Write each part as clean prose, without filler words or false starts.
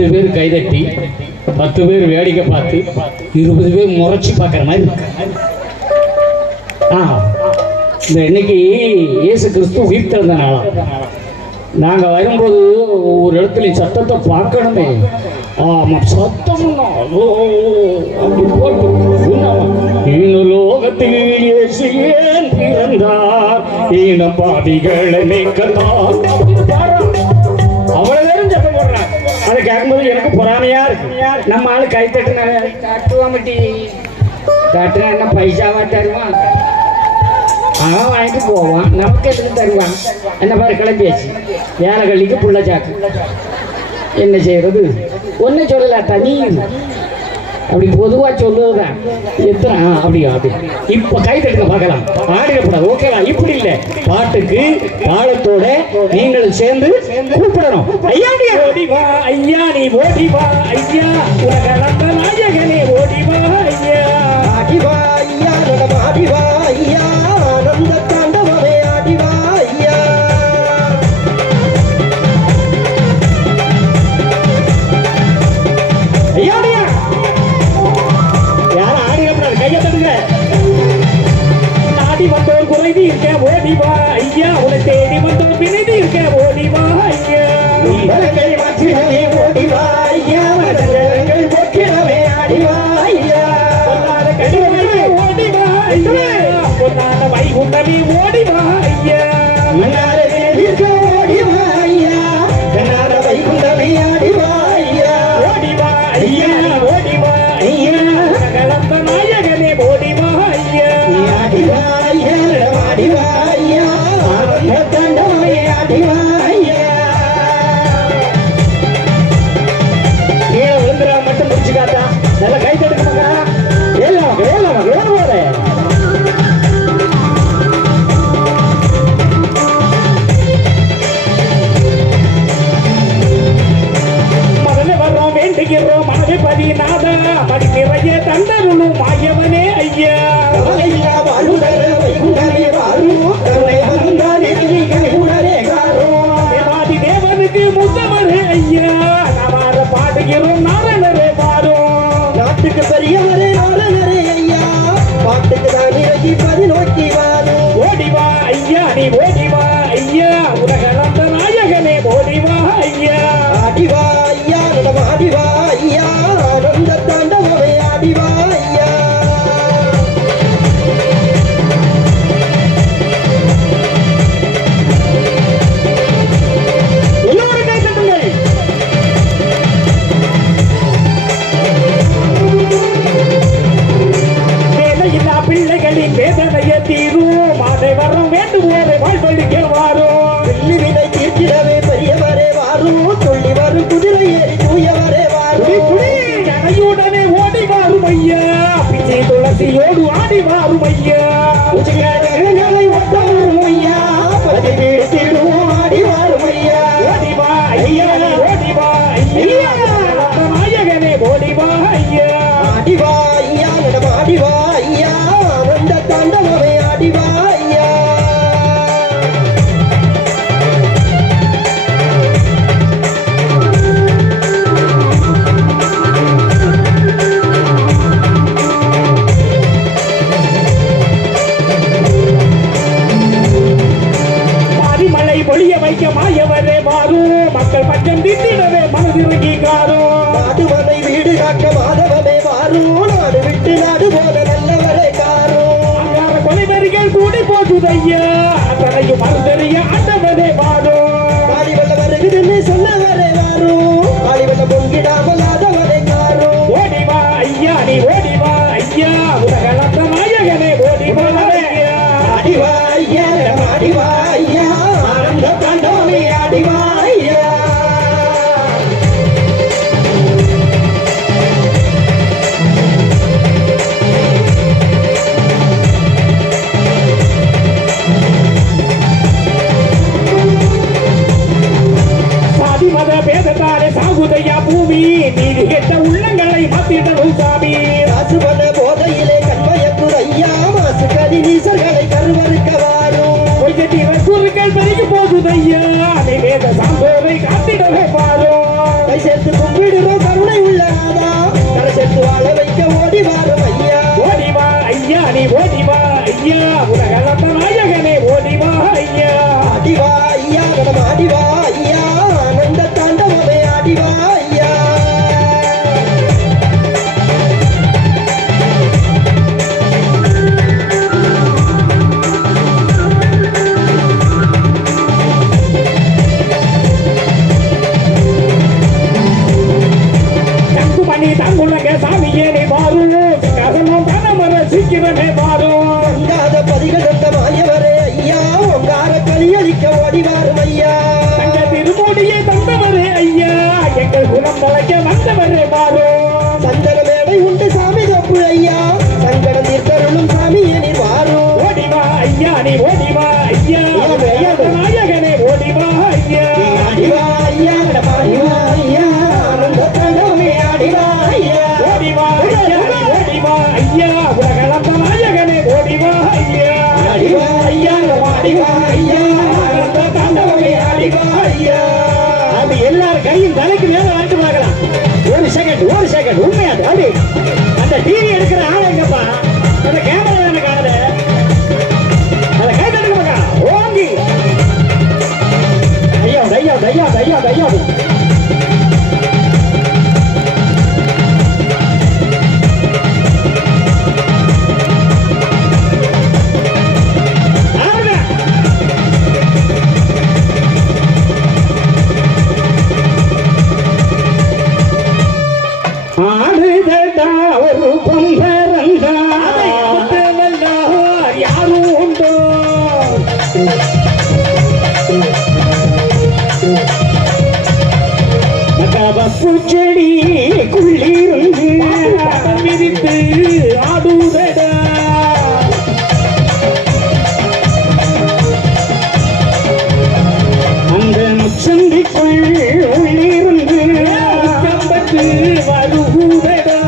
10 பேர் கைதட்டி 10 பேர் வேடிக்கை பார்த்து 20 பேர் முறைச்சி பார்க்குற மாதிரி இருக்கு. இந்த இன்னைக்கு இயேசு கிறிஸ்து உயிர் திறந்த நாளாம். நாங்கள் வரும்போது ஒவ்வொரு இடத்துல சத்தத்தை பார்க்கணுமே. ஆமாம், சத்தம் அப்படி போட்டு லோகத்தில் இயேசு ஏன் பிறந்தார், ஈன பாவிகளை நீக்கத்தார். அவ்வளவு நேரம் சத்தம் போடுறான். அதை கேட்கும்போது எனக்கு பொறாமையா இருக்கு. நம்ம ஆளு கை தட்டுனா காட்டுவாமட்டி காட்டுனா என்ன பைசாவா தருவான்? அவன் வாங்கிட்டு போவான், நமக்கு எதுக்கு தருவான்? என்ன பாரு, கிளம்பியாச்சு வேலை கல்லிக்கு புள்ள சாக்கு. என்ன செய்யறது? ஒன்னும் சொல்லல, தனி அப்படி பொதுவாக சொல்லுவதுதான். எத்தனை அப்படியா? அப்படி இப்போ கை தட்டுங்க பார்க்கலாம். ஆடிடக்கூடாது, ஓகேவா? இப்படி இல்லை, பாட்டுக்கு தாளத்தோட நீங்கள் சேர்ந்து கூப்பிடணும். ஐயா நீ ஓடிவா, ஐயா நீ ஓடிவா, ஐயா உலகளந்த நாயகனே ஓடிவா, ஐயா ஆடிவா, ஐயா ஆடிவா, ஐயா ஆனந்த தாண்டவமே ஆடிவா, ஐயா ஐயா யாரும் ஆடிடக்கூடாது, கையை தட்டுங்க. நாடி வந்தோர் குறைதி இருக்க ஓடிவா, ஐயா உன்னை தேடி வந்தோர் பிணைதி இருக்க ஓடிவா, ஐயா மாற்றினவே ஓடிவா, ஐயா மரங்கள் போக்கிடவே ஆடிவா, ஐயா கடிதமே ஓடிவா, ஐயா பொன்னான வைகுண்டமே ஓடிவா, ஐயா மன்னாரே ஓடிவா, ஐயா கண்ணார வைகுண்டமே ஆடிவா, ஐயா ஓடிவா, ஐயா ஓடிவா, ஐயா கலந்த நாயகனே ஓடிவா, ஐயா ஆடிவா, ஐயா ஆடிவா, ஐயா ஆனந்த தாண்டவமே ஆடிவா, ஐயா மட்டும் முடிச்சு காட்டா. நல்ல கை தடுக்க முதல்ல வர்றோம், வேண்டுகிறோம் மனதை பதினாத படி நிறைய தந்தருளும் மாயவனே, ஐயா தேவனுக்கு முத்தமரு, ஐயா நாம பாடுகிறோம் நாரணரே பாடும். நாட்டுக்கு பெரியவரே நாரணரே, ஐயா பாட்டுக்கு தான் இறங்கி பதினோக்கி வாரும். ஓடிவா ஐயா நீ ஓடிவா, ஐயா உலகளந்த நாயகனே ஓடிவா, ஐயா ஆடிவா, ஐயா நடம் ஆடிவா, ஐயா ஆனந்த தாண்டவமே ஆடிவா, ஐயா பிள்ளைகளின் வேதனையை தீரும் மாதை வரும், வேண்டுவோரை வாழ்வழிக்க வாரும். வெள்ளிவினை தீர்த்திடவே பெரியவரே வாரும், சொல்லி வரும் குதிரை ஏறி தூயவரே வாரும். கனையுடனே ஓடி வாரும் ஐயா, பிச்சை துளசியோடு ஆடி வாரும் ஐயா, உச்சிகளை ஒட்டாரும் ஐயா, பதி வீழ்த்திடுவோம் ஆடி வாரும் ஐயா, ஓடிவா ஐயா ஓடிவா, ஐயா நாயகனே ஓடிவா, ஐயா ஆடிவா, ஐயா நடம் ஆடிவா, ஐயா ஆனந்த தாண்டவமே ஆடிவா, ஐயா மழை பொழிய வைக்க மாயவரே மாறும், மக்கள் பஞ்சம் திட்டிடவே மனதிறங்கி காரும். நாடுவதை வீடு காக்க மாதவமே மாறும், நாடு விட்டு நாடு போல நல்லவரே காரும். கொலைவரிகள் கூடி போகுதையா, அத்தனையும் மறுதறிய ஆண்டவரே மாறும். காளி வெள்ள வருகுதுன்னு சொன்னவரே மாறும், காளி வெள்ள பொங்கிடாமல் ஆதவரே காரும். ஓடிவா ஐயா நீ ஓடிவா, ஐயா உலகளந்த நாயகனே ஓடிவா, ஐயா ஆடிவா, ஐயா ஆடிவா, ஐயா ஆனந்த தாண்டவமே ஆடிவா, ஐயா மத பேதத்தாலே சாகுதையா பூமி, நீதி கெட்ட உள்ளங்களை மாத்திடவும் சாமி. ராசுபல போதையிலே கண்மயக்குற ஐயா, மாசு கதி நீசர்களை கருவறுக்க வாரும். பொய்கட்டி ரசூல்கள் பெருகி போகுதையா, வேத சாம்போரை காத்திடவே பாரும். கை சேர்த்து கும்பிடு ஐயா உலகளந்த நாயகனே ஓடிவா ஐயா அடிவா ஐயா கடம் அடிவா ஐயா ஆனந்த தாண்டவமே அடிவா ஐயா தங்குமணி தங்குலங்க சாமியே நீ பாரு கதமும் கனமர சீக்கிரமே பாரு அங்காத பதிகள் தந்த மாயவரே ஐயா உங்கார கலியளிக்க ஓடிவாரும் ஐயா தங்க திருமூடியை தந்தவரே ஐயா எங்கள் குலம் வளைக்க வந்தவரே பாரு சந்தன மேடை உண்டு சாமி தப்பு ஐயா சங்கடம் தீர்த்தருளும் சாமியே நீ வாரும் ஓடிவா ஐயா நீ ஓடிவா ஐயா நாயகனே ஓடிவா ஐயா அடிவா ஐயா கடம் அடிவா ஐயா ஆனந்த தாண்டவமே அடிவா ஐயா ஓடிவா ஐயா நீ ஓடிவா ஐயா உலகளந்த நாயகனே ஓடிவா ஐயா அடிவா ஐயா கடம் அடிவா ஐயா ஆனந்த தாண்டவமே அடிவா ஐயா அது எல்லாரும் கையும் தலைக்கு மேல வாங்கிட்டு பார்க்கலாம் ஒரு செகண்ட் உண்மையா அது அந்த டிவி எடுக்கிற ஆள் எங்கப்பா அந்த கேமரா எனக்கு ஆனது அதை கை தடுக்க மாட்டா ஓங்கி ஐயா ஆடுதடா ஒரு பொம்பரண்டா யாரும் உண்டோ பூச்செடி குள்ளிருந்து மிதித்து ஆடுதடா அந்த முச்சந்திக்குள் உள்ளிருந்து கம்பத்து வருகுதடா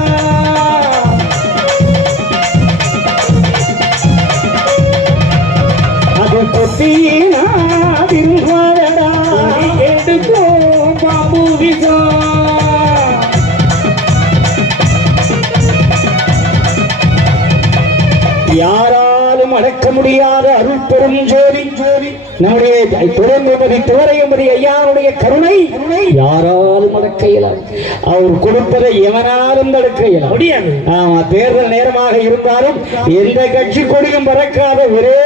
அது கொட்டினா திருவாரடா எடுக்கோ பாம்பு விசா யாராலும் அடக்க முடியாத அருள் பெரும் ஜோதி நம்முடைய துறைமுகதி துவரையும்படி ஐயாவுடைய கருணை யாராலும் அடக்க இயலாது அவர் கொடுப்பதை எவனாலும் தடுக்க இயலாது முடியாது ஆமா தேர்தல் நேரமாக இருந்தாலும் எந்த கட்சி கொடியும் பறக்காத ஒரே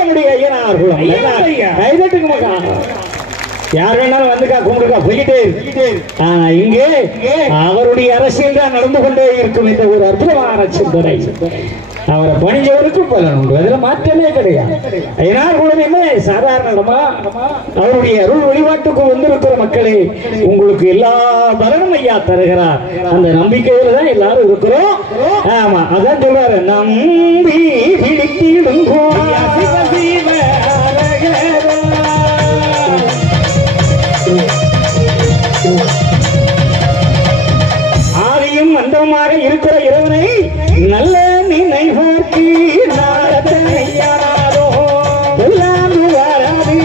நம்முடைய ஐயனார்கள் கைதட்டுக்கு மக்கா யார் வேணாலும் வந்துக்கா கும்பிடுக்கா போய்கிட்டே இங்கே அவருடைய அரசியல் தான் நடந்து கொண்டே இருக்கும் இந்த ஒரு அற்புதமான சிந்தனை அவரை பணிஞ்சவருக்கும் பலன் உண்டு அதுல மாற்றமே கிடையாது ஐயனார் குலம் என்ன சாதாரணமா அவருடைய அருள் வழிபாட்டுக்கு வந்திருக்கிற மக்களே உங்களுக்கு எல்லா பலனும் ஐயா தருகிறார் அந்த நம்பிக்கையில தான் எல்லாரும் இருக்கிறோம் ஆமா அதான் சொல்றாரு நம்பி பிடித்திடுங்கோ ஆதியும் அந்தமாக இருக்கிற இறைவனை நல்ல நினைவோர்க்கு நாடோ எல்லாம் வராது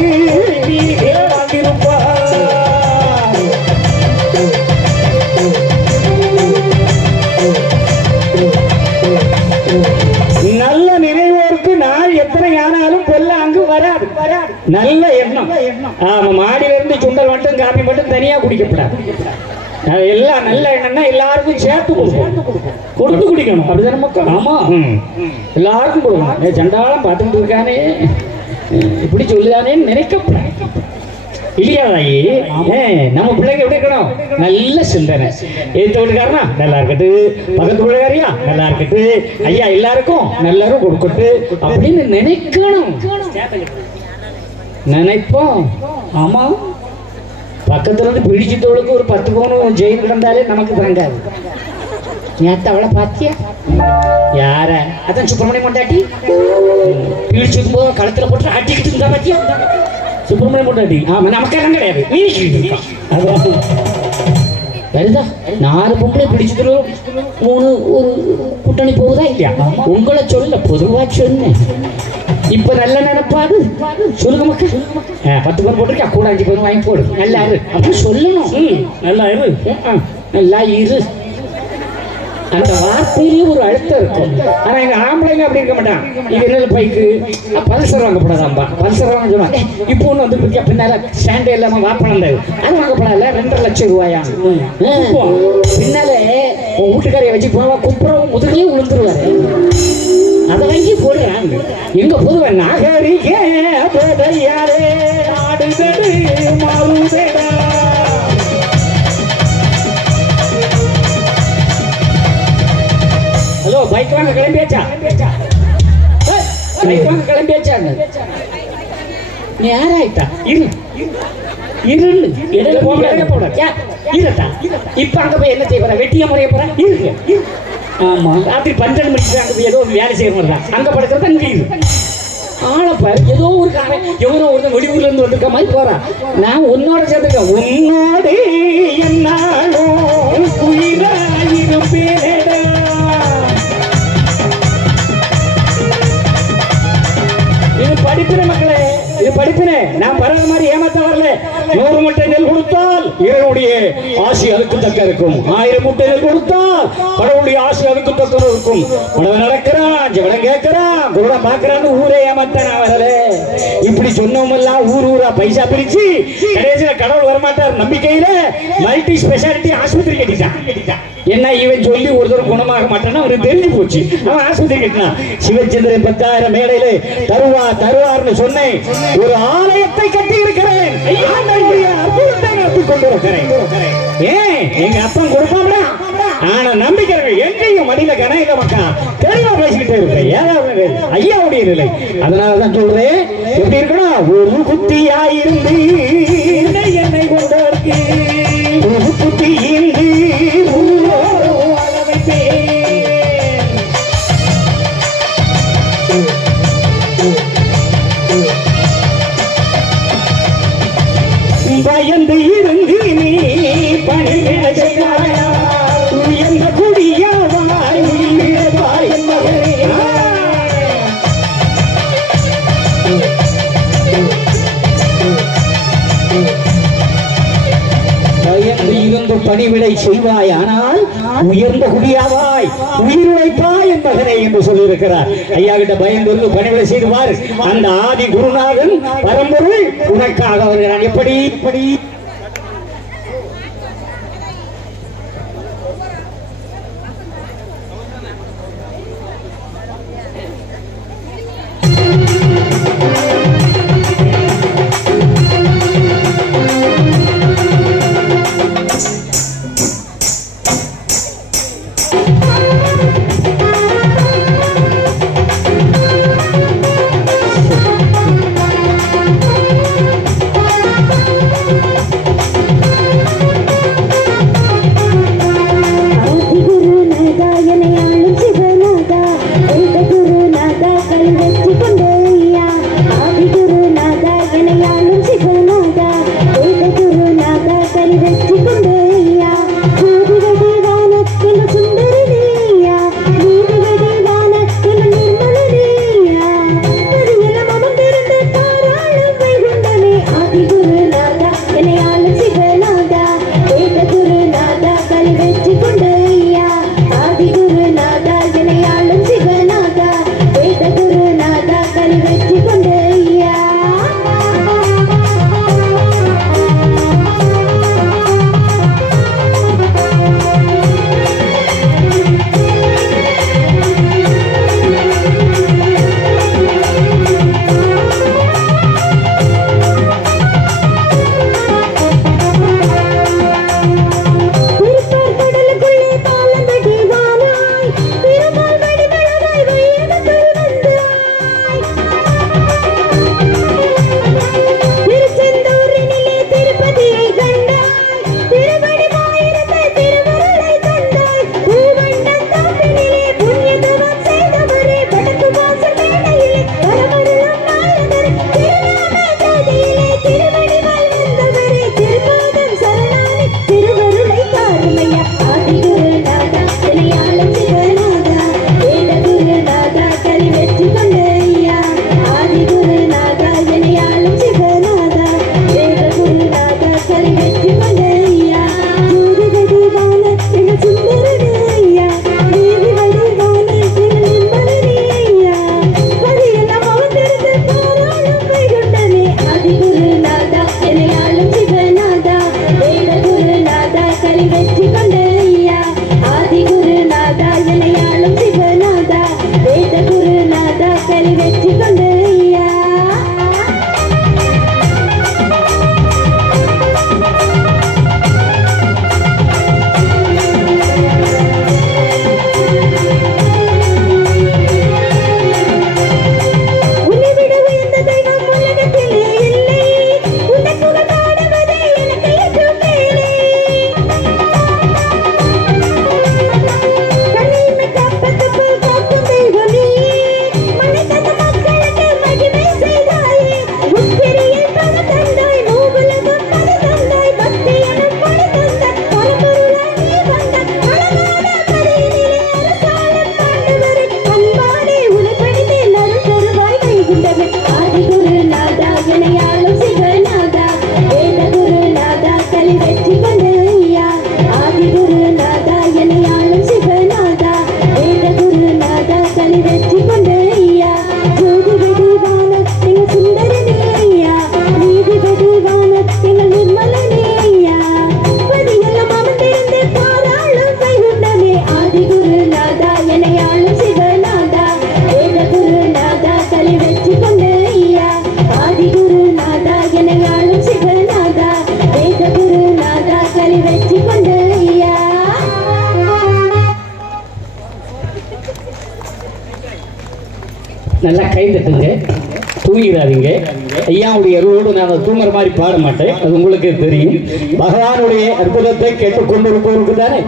நல்ல நினைவோருக்கு நாள் எத்தனை ஆனாலும் கொல்ல அங்கு வராது நல்ல எண்ணம் ஆமா மாடியிலிருந்து சுண்டல் மட்டும் காப்பி மட்டும் தனியா குடிக்கப்படாது எல்லாம் நல்ல எண்ணம்னா எல்லாருக்கும் சேர்த்து கொடுத்து குடிக்கணும் அப்படிதானே மக்கள் ஆமா எல்லாருக்கும் கொடுக்கணும் சண்டாளம் பார்த்துட்டு இருக்கானே இப்படி சொல்லுதானேன்னு நினைக்கப்படாது இல்லையாதாயி நம்ம பிள்ளைங்க எப்படி இருக்கணும் நல்ல சிந்தனை ஏத்த வீட்டுக்காரனா நல்லா இருக்கட்டு பக்கத்து வீட்டுக்காரியா நல்லா இருக்கட்டு ஐயா எல்லாருக்கும் எல்லாரும் கொடுக்கட்டு அப்படின்னு நினைக்கணும் நினைப்போம் ஆமா பக்கத்துல இருந்து பிடிச்சத்தோளுக்கு ஒரு 10 பவுன் ஜெயின் கிடந்தாலே நமக்கு தங்காது நேத்து அவளை பாத்தியா யார அதான் சுப்பிரமணியம் கொண்டாட்டி பிடிச்சிருக்கும் போது கழுத்துல போட்டு அட்டிக்கிட்டு இருந்தா பாத்தியா சுப்பிரமணியம் கொண்டாட்டி ஆமா நமக்கெல்லாம் கிடையாது வருதா 4 பொம்பளை பிடிச்சதுல 3 ஒரு கூட்டணி போகுதா இல்லையா உங்களை சொல்ல பொதுவா சொன்னேன் இப்ப நல்ல நினைப்பாது சொல்லுங்க மக்கள் 10 பேர் போட்டிருக்கா கூட 5 பேர் வாங்கி போடு நல்லா இரு அப்படின்னு சொல்லணும் நல்லா இரு நல்லா இரு அந்த வார்த்தையிலேயே ஒரு அழுத்தம் இருக்கும். ஆனா எங்க ஆம்பளைங்க அப்படி இருக்க மாட்டான். இது என்ன பைக்கு பல்சர் வாங்கப்படாதாம்பா, பல்சர் வாங்க சொல்லுவாங்க. இப்போ ஒண்ணு வந்து பின்னால ஸ்டாண்டே இல்லாம வாப்பனது அது வாங்கப்படாத 2.5 லட்சம் ரூபாயா. பின்னால உன் வீட்டுக்காரைய வச்சு போவா குப்புறம் முதுகலையும் விழுந்துருவாரு. அதை வாங்கி போடுறாங்க. எங்க பொதுவன் நாகரிக போதையாரே நாடுதடு மாறுதடா. ஹலோ பைக் வாங்க கிளம்பியாச்சா? பைக் வாங்க கிளம்பியாச்சாங்க. நீ யாராயிட்டா இரு இருன்னு இடையில போட இருட்டா. இப்ப அங்க போய் என்ன செய்ய போற? வெட்டிய முறைய போற இருக்கு. ஆமா அப்படி 12 மணிக்கு அங்க போய் ஏதோ ஒரு வேலை செய்ய முடியல. அங்க படுக்கிறத இங்க இரு. ஆளப்பாரு ஏதோ ஒரு காரணம் எவனோ ஒருத்தன் வெளியூர்ல இருந்து வந்திருக்க மாதிரி போறான். நான் உன்னோட சேர்ந்துக்க உன்னோடு என்னாலும் உயிராயிருப்பேனேடா. இது படிப்பின மக்களே, இது படிப்பினே. நான் பரவ மாதிரி ஏமாத்த வரல. 100 மூட்டை நெல் கொடுத்தால் இறைவனுடைய ஆசி அதுக்கு தக்க இருக்கும். 1000 மூட்டை நெல் கொடுத்தால் கடவுளுடைய ஆசி அதுக்கு தக்க இருக்கும். உடனே நடக்கிறான், ஜெவடம் கேட்கிறான், குருடம் பாக்குறான்னு ஊரே ஏமாத்த நான் வரல. இப்படி சொன்னவங்கெல்லாம் ஊரா பைசா பிரிச்சு கடைசியில கடவுள் வரமாட்டார் நம்பிக்கையில மல்டி ஸ்பெஷாலிட்டி ஆஸ்பத்திரி கட்டிட்டான். என்ன இவன் சொல்லி ஒரு தடவை குணமாக மாட்டான்னு அவருக்கு தெரிஞ்சு போச்சு. அவன் ஆஸ்பத்திரி கட்டினான். சிவச்சந்திரன் 10,000 மேடையில தருவார்னு சொன்னேன். ஒரு ஆலயத்தை கட்டி இருக்கிறேன். அற்புதத்தை நடத்தி கொண்டிருக்கிறேன். ஏன் எங்க அப்பன் கொடுப்பாங்களா? ஆனா நம்பிக்கிறவங்க எங்கேயும் மடியில கணையில மக்கா தெளிவா பேசிக்கிட்டே இருக்க. ஏதாவது ஐயாவுடைய நிலை. அதனாலதான் சொல்றேன், எப்படி இருக்கணும்? ஒரு குத்தியாயிருந்து என்னை கொண்டவருக்கு ஒரு குத்தி இருந்து பயந்து இருந்து நீ பணிவிட செய்தாயா உயர்ந்த குடியாவாய் உயிர்வாய் மகனே. பயந்து இருந்து பணிவிடை செய்வாய், ஆனால் உயர்ந்த குடியாவாய் உயிர் உழைப்பாய் என் மகனே என்று சொல்லியிருக்கிறார். ஐயா கிட்ட பயந்து இருந்து பணிவிடை செய்வார் அந்த ஆதி குருநாதன் பரம்பொருள் உனக்காக வருகிறான். எப்படி இப்படி நல்லா கை தட்டுங்க, தூங்கிடாதீங்க. ஐயாவுடைய அருளோடு நான் தூங்குற மாதிரி பாட மாட்டேன், அது உங்களுக்கு தெரியும். பகவானுடைய அற்புதத்தை கேட்டுக்கொண்டிருப்பவருக்கு தானே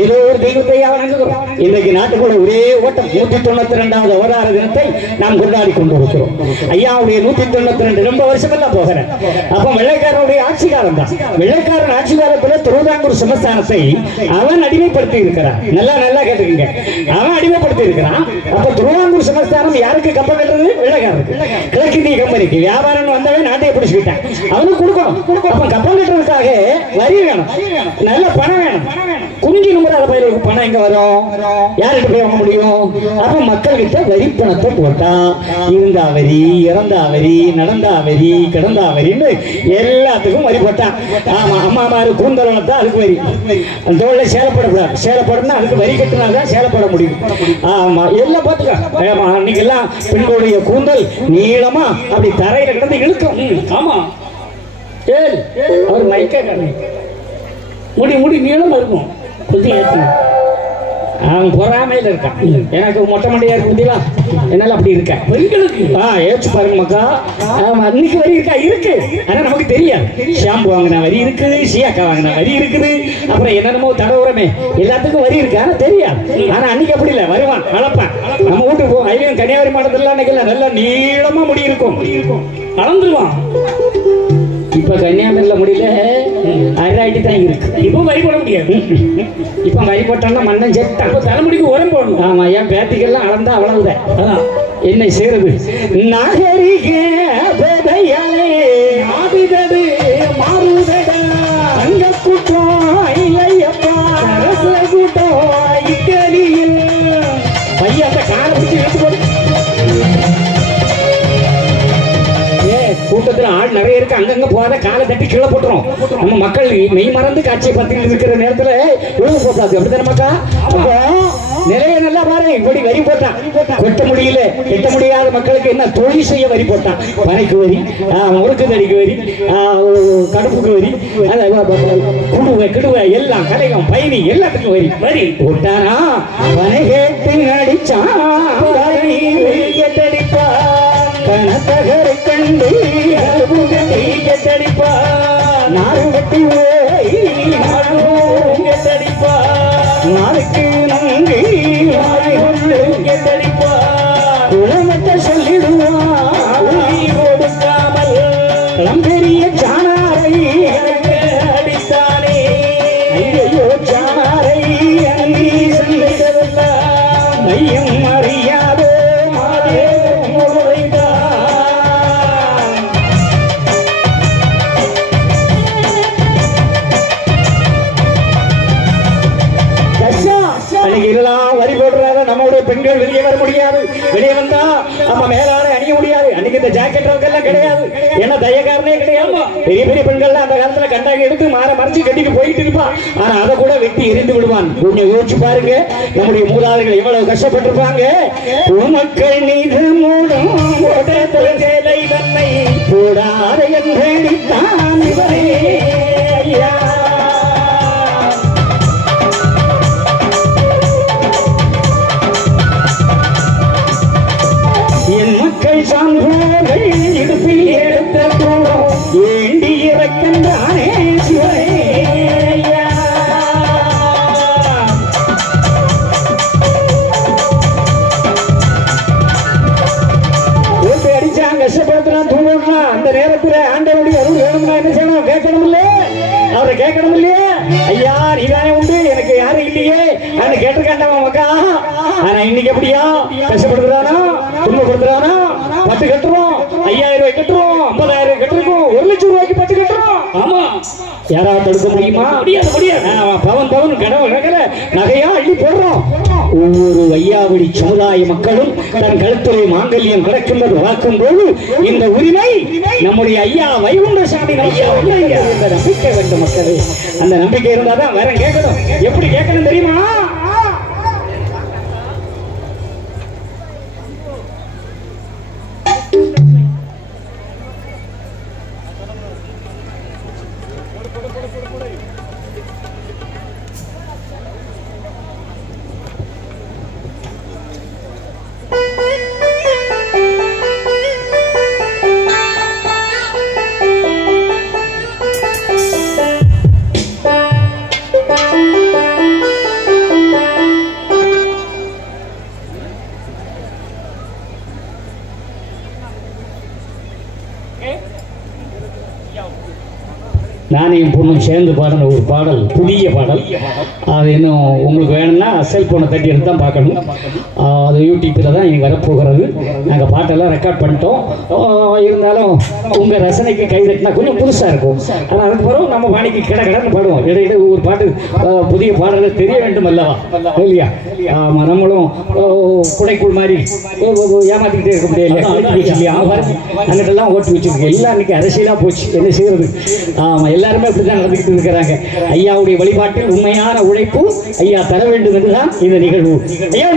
ஏதோ ஒரு தெய்வத்தை வணங்குகிறோம். இன்றைக்கு நாட்டுக்குள்ள ஒரே ஓட்டம் 192வது அவதார தினத்தை நாம் கொண்டாடி கொண்டிருக்கிறோம். ஐயாவுடைய 192 ரொம்ப வருஷமெல்லாம் போகிறேன். அப்ப வெள்ளைக்காரனுடைய ஆட்சி காலம் தான். வெள்ளைக்காரன் ஆட்சி காலத்துல திருவிதாங்கூர் சமஸ்தானத்தை அவன் அடிமைப்படுத்தி இருக்கிறான். நல்லா நல்லா கேட்டுக்கங்க, அவன் அடிமைப்படுத்தி இருக்கிறான். அப்ப திருவிதாங்கூர் சமஸ்தானம் யாருக்கு கப்பல் கட்டுறது? வெள்ளைக்காரனுக்கு, கிழக்கிந்திய கம்பெனிக்கு. வியாபாரம் வந்தவன் நாட்டையை பிடிச்சுக்கிட்டான், அவனுக்கு கொடுக்கணும். அப்ப கப்பல் கட்டுறதுக்காக வரி வேணும், நல்ல பணம் வேணும். குஞ்சு நம்புற பயிருக்கு பணம் எங்க வரும்? யார்கிட்ட போய் வாங்க முடியும்? அப்ப மக்கள் கிட்ட வரி பணத்தை போட்டான். இருந்தா வரி, இறந்தா வரி, நடந்தா வரி, கிடந்தா வரின்னு எல்லாத்துக்கும் வரி போட்டான். ஆமா, அம்மா மாறு கூந்தல் வளர்த்தா அதுக்கு வரி, தோல்ல சேலப்படக்கூடாது, சேலப்படணும்னா அதுக்கு வரி கட்டினாதான் சேலப்பட முடியும். ஆமா, எல்லாம் பார்த்துக்க. ஆமா, அன்னைக்கு எல்லாம் பெண்களுடைய கூந்தல் நீளமா அப்படி தரையில கிடந்து இழுக்கும். ஆமா, ஏல் அவர் மைக்க முடி நீளமா இருக்கும், கொஞ்சம் ஏற்றணும். அவன் பொறாமையில இருக்கான். எனக்கு மொட்டை மண்டையா இருக்கு புத்தியா, என்னால அப்படி இருக்க பெண்களுக்கு ஏச்சு பாருங்க மக்கா. அன்னைக்கு வரி இருக்கா? இருக்கு, ஆனா நமக்கு தெரியாது. ஷாம்பு வாங்கினா வரி இருக்குது, ஷியாக்கா வாங்கினா வரி இருக்குது, அப்புறம் என்னென்னமோ தடவுறமே எல்லாத்துக்கும் வரி இருக்கு, ஆனா தெரியாது. ஆனா அன்னைக்கு அப்படி இல்லை, வருவான் அளப்பான். நம்ம வீட்டுக்கு போவோம், ஐயம் கன்னியாகுமரி மாவட்டத்துல அன்னைக்கு நல்லா நீளமா முடி இருக்கும், அளந்துருவான். இப்ப கன்னியாகுமரியில முடியல, அரைட்டி தான் இருக்கு. இப்ப வரி போட முடியாது. இப்ப வரி போட்டோம்னா மண்ணம் செட்டா தலைமுடிக்கு உரம் போடணும். ஆமா, என் பேத்திக்கெல்லாம் அளந்தா அவ்வளவுதான். என்ன செய்யறது? நாகரிக பேதையாலே ஆதிதது மாறுதடா, அங்க கூட்டம் இல்லையப்பா, அரச கூட்டம் இக்கலியில் பையன் அந்த காலை பிடிச்சி எடுத்து போடு. கூட்டத்தில் ஆள் நிறைய இருக்கு, அங்கங்க போகாத காலை தட்டி கீழே போட்டுரும். நம்ம மக்கள் மெய் மறந்து காட்சியை பார்த்து இருக்கிற நேரத்துல விழுந்து போட்டாது. அப்படித்தான மக்கா? அப்போ நிறைய நல்லா பாரு, இப்படி வரி போட்டான். கொட்ட முடியல, கெட்ட முடியாத மக்களுக்கு என்ன தொழில் செய்ய வரி போட்டான். பனைக்கு வரி, முறுக்கு தடிக்கு வரி, கடுப்புக்கு வரி, குடுவை கிடுவை எல்லாம் கலைகம் பயணி எல்லாத்துக்கும் வரி வரி போட்டானா. பனை கேட்டு அடிச்சான், கணத்தகரை கண்டு தடிப்பா, நாடு வெட்டி தடிப்பா, நாளுக்கு நன்றி தடிப்பா, குளமட்ட சொல்லிடுவான் கொடுக்காமல் பெரிய சாணாரை அடித்தானே. ஐயோ சாணாரை அன்னி சந்தைதெல்லாம் மையம் அறியாதோ மாதே வரி போடுறாங்க. நம்மளுடைய பெண்கள் வெளியே வர முடியாது, வெளியே வந்தா நம்ம மேலான அணிய முடியாது. அன்னைக்கு இந்த ஜாக்கெட் எல்லாம் கிடையாது, ஏன்னா தயக்காரனே கிடையாது. பெரிய பெரிய பெண்கள் அந்த காலத்துல கண்டாங்க எடுத்து மறைச்சு கட்டிட்டு போயிட்டு இருப்பான். ஆனா அதை கூட வெட்டி எரிந்து விடுவான். கொஞ்சம் யோசிச்சு பாருங்க, நம்முடைய மூதாதைகள் எவ்வளவு கஷ்டப்பட்டிருப்பாங்க. மக்கள் நீது மூடும் சேலை தன்னை கூடாத என்றித்தான் இவரே ஐயா. என் மக்கள் சான்றோர்கள் இடுப்பில் எடுத்த கோலம் ஏண்டி இறக்கின்றானே சிவரே. ஓட்டு அடிச்சான், கஷ்டப்படுத்துறான், தூங்குறான். அந்த நேரத்தில் ஆண்டவருடைய அருள் வேணும்னா என்ன செய்யணும்? கேட்கணும் இல்லையே, அவரை கேட்கணும் இல்லையே. ஐயா நீதானே உண்டு, எனக்கு யாரும் இல்லையே அப்படின்னு கேட்டிருக்காண்டா மக்கா. ஆனா இன்னைக்கு எப்படியா கஷ்டப்படுத்துறானா, துன்பப்படுத்துறானா? 10 கட்டுறோம், 5000 ரூபாய் கட்டுறோம், 50,000 ரூபாய் கட்டுறோம், 1,00,000 ரூபாய்க்கு 10 கட்டுறோம். ஆமா, யாராவது தடுக்க முடியுமா? முடியாது முடியாது. பவன் பவன் கடவுள் நகர நகையா அள்ளி போடுறோம். ஒவ்வொரு வையாவடி சமுதாய மக்களும் தன் கழுத்துறை மாங்கல்யம் கிடக்கின்றது வளர்க்கும் போது இந்த உரிமை நம்முடைய ஐயா வைகுண்டசாமி என்ற நம்பிக்கை வேண்டும் மக்களே. அந்த நம்பிக்கை இருந்தாதான் வேற கேட்கணும். எப்படி கேட்கணும் தெரியுமா? நானும் என் பொண்ணும் சேர்ந்து பாடின ஒரு பாடல், புதிய பாடல். அது இன்னும் உங்களுக்கு வேணும்னா செல்ஃபோனை தட்டி எடுத்து தான் பார்க்கணும். அது யூடியூப்பில் தான் இங்கே வரப்போகிறது. நாங்கள் பாட்டெல்லாம் ரெக்கார்ட் பண்ணிட்டோம். இருந்தாலும் உங்கள் ரசனைக்கு கை தட்டினா கொஞ்சம் புதுசாக இருக்கும். ஆனால் அதுக்கு பிறகு நம்ம பாணிக்கு கடன்னு பாடுவோம். இடையிட ஒரு பாட்டு புதிய பாடல்கள் தெரிய வேண்டும் அல்லவா, இல்லையா? நம்மளும் குடைக்குள் மாதிரி ஏமாத்திக்கிட்டே இருக்க முடியல. அங்கிட்டெல்லாம் ஓட்டு வச்சுருக்கு. எல்லாம் இன்னைக்கு அரசியலாக போச்சு. என்ன செய்யறது? ஆமாம், எல்லாருமே அப்படிதான் நடந்துக்கிட்டு இருக்கிறாங்க. ஐயாவுடைய வழிபாட்டில் உண்மையான உழைப்பு ஐயா தர வேண்டும் என்றுதான் இந்த நிகழ்வு. ஐயா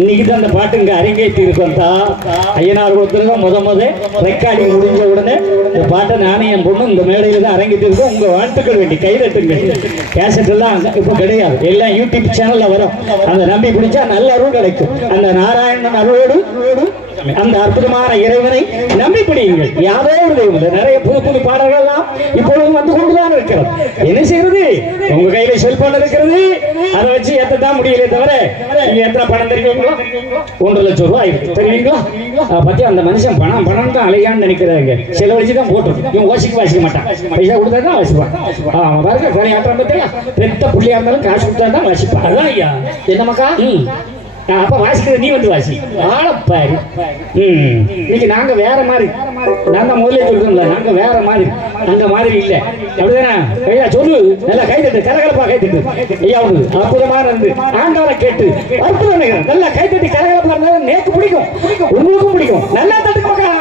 இன்னைக்கு தான் அந்த பாட்டு இங்க அரங்கேற்றி இருக்கோம். ஐயனார் முத ரெக்கார்டிங் முடிஞ்ச உடனே இந்த பாட்டை நானும் என் பொண்ணு இந்த மேடையில தான் அரங்கேற்றி இருக்கோம். உங்க வாழ்த்துக்கள் வேண்டி கைதட்டுங்க. கேசட் எல்லாம் இப்ப கிடையாது, எல்லாம் யூடியூப் சேனல்ல வரும். அந்த நம்பி பிடிச்சா நல்ல அருள் கிடைக்கும். அந்த நாராயணன் அருளோடு அந்த அற்புதமான இறைவனை நம்பி பிடியுங்கள். யாரோ ஒரு தெய்வம். நிறைய புது புது பாடல்கள் எல்லாம் இப்பொழுது வந்து கொண்டுதான் இருக்கிறது. என்ன செய்யறது? உங்க கையில செல்போன் இருக்கிறது, அதை வச்சு ஏத்ததான் முடியல தவிர நீங்க எத்தனை பணம் தெரியுங்களா? 1 லட்சம் ரூபாய் தெரியுங்களா? பத்தி அந்த மனுஷன் பணம் பணம் தான் அலையான்னு நினைக்கிறாங்க. செலவழிச்சு தான் போட்டுரும். இவன் வாசிக்க மாட்டான். பைசா கொடுத்தா தான் வாசிப்பான். அவன் பாருங்க கொலை ஆட்டம் பத்தியா, பெத்த புள்ளியா இருந்தாலும் காசு கொடுத்தா தான் வாசிப்பான். அதான் ஐயா என்னமாக்கா அப்ப வாசிக்கிற நீ வந்து வாசி ஆளப்பாரு. இன்னைக்கு நாங்க வேற மாதிரி, நான் தான் முதல்ல சொல்றேன்ல, நாங்க வேற மாதிரி, அந்த மாதிரி இல்ல. அப்படிதானே ஐயா? சொல்லு, நல்லா கைத்தட்டு, கரகலப்பா கைத்தட்டு ஐயா. ஒன்று அற்புதமா இருந்து ஆண்டவரை கேட்டு அற்புதம் நினைக்கிறேன். நல்லா கைத்தட்டி கரகலப்பா இருந்தாலும் நேக்கு பிடிக்கும், உங்களுக்கும் பிடிக்கும். நல்லா தட்டுக்கோக்கா.